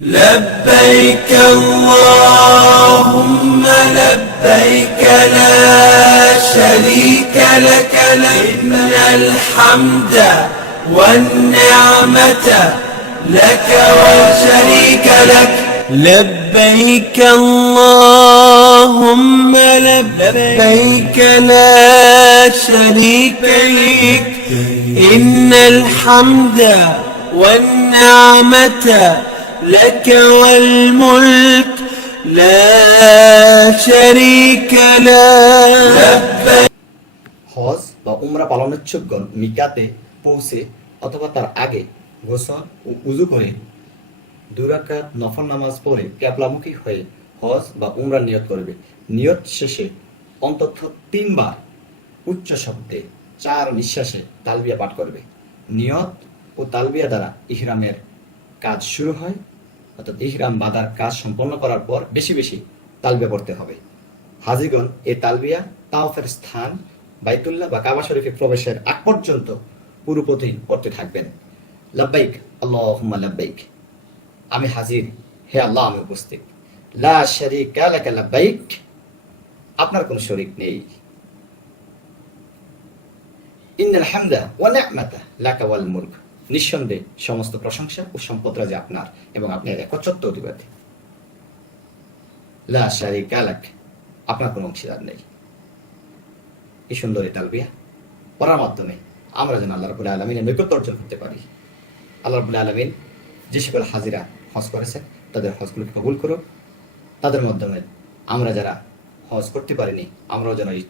لبيك اللهم لبيك لا شريك لك إن الحمد والنعمة لك وشريك لك لبيك اللهم لبيك لا شريك لك إن الحمد والنعمة لك والملك لا شريك له হজ বা উমরা পালনোচ্ছুকগণ মিকাতে পৌঁছে অথবা তার আগে গোসল ও উযু করে 2 রাকাত নফল নামাজ পড়ে কিবলামুখী হয়ে হজ বা উমরা নিয়ত করবে। নিয়ত শেষে অন্তত 3 বার উচ্চ শব্দে 4 নিঃশ্বাসে তালবিয়া পাঠ করবে। নিয়ত ও তালবিয়া দ্বারা ইহরামের কাজ শুরু হয়, অর্থাৎ ইহরাম বাঁধার কাজ সম্পন্ন করার পর বেশি বেশি তালবিয়া পড়তে হবে। হাজিগণ এই তালবিয়া তাওয়াফের স্থান বাইতুল্লাহ বা কাবা শরীফে প্রবেশের আগ পর্যন্ত পুরো পথে পড়তে থাকবেন। লাব্বাইক আল্লাহুম্মা লাব্বাইক, আমি হাজির, হে আল্লাহ আমি উপস্থিত। লা শারীকা লাকা লাব্বাইক, আপনার কোনো শরীক নেই। ইন্নাল হামদা ওয়া নি'মাতা লাকা ওয়াল মুলক, নিঃসন্দেহে সমস্ত প্রশংসা ও সম্পদ রাজি আপনার এবং আপনি একচ্ছত্র অধিপতি। লা শারীকা লাক, আপনার কোনো অংশীদার নেই। এই সুন্দর এই তালবিয়া পড়ার মাধ্যমে আমরা যেন আল্লাহ রাব্বুল আলামিনের নৈকট্য অর্জন করতে পারি। আল্লাহ রাব্বুল আলামিন যে সকল হাজিরা হজ করেছেন তাদের হজগুলোকে কবুল করুক। তাদের মাধ্যমে আমরা যারা হজ করতে পারিনি আমরাও যেন এই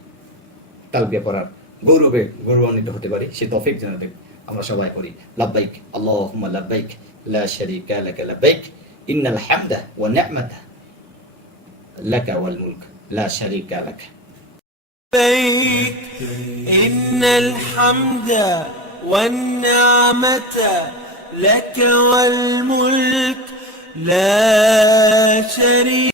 তালবিয়া পড়ার গৌরবে গৌরবান্বিত হতে পারি, সে তৌফিক যেন দেন। আমরা সবাই করি লাব্বাইক আল্লাহুম্মা লাব্বাইক লা শারীকা লাকা লাব্বাইক ইন্নাল হামদা ওয়া নি'মাতা লাকা ওয়াল মুলক লা শারীকা লাক। إن الحمد والنعمة لك والملك لا شريك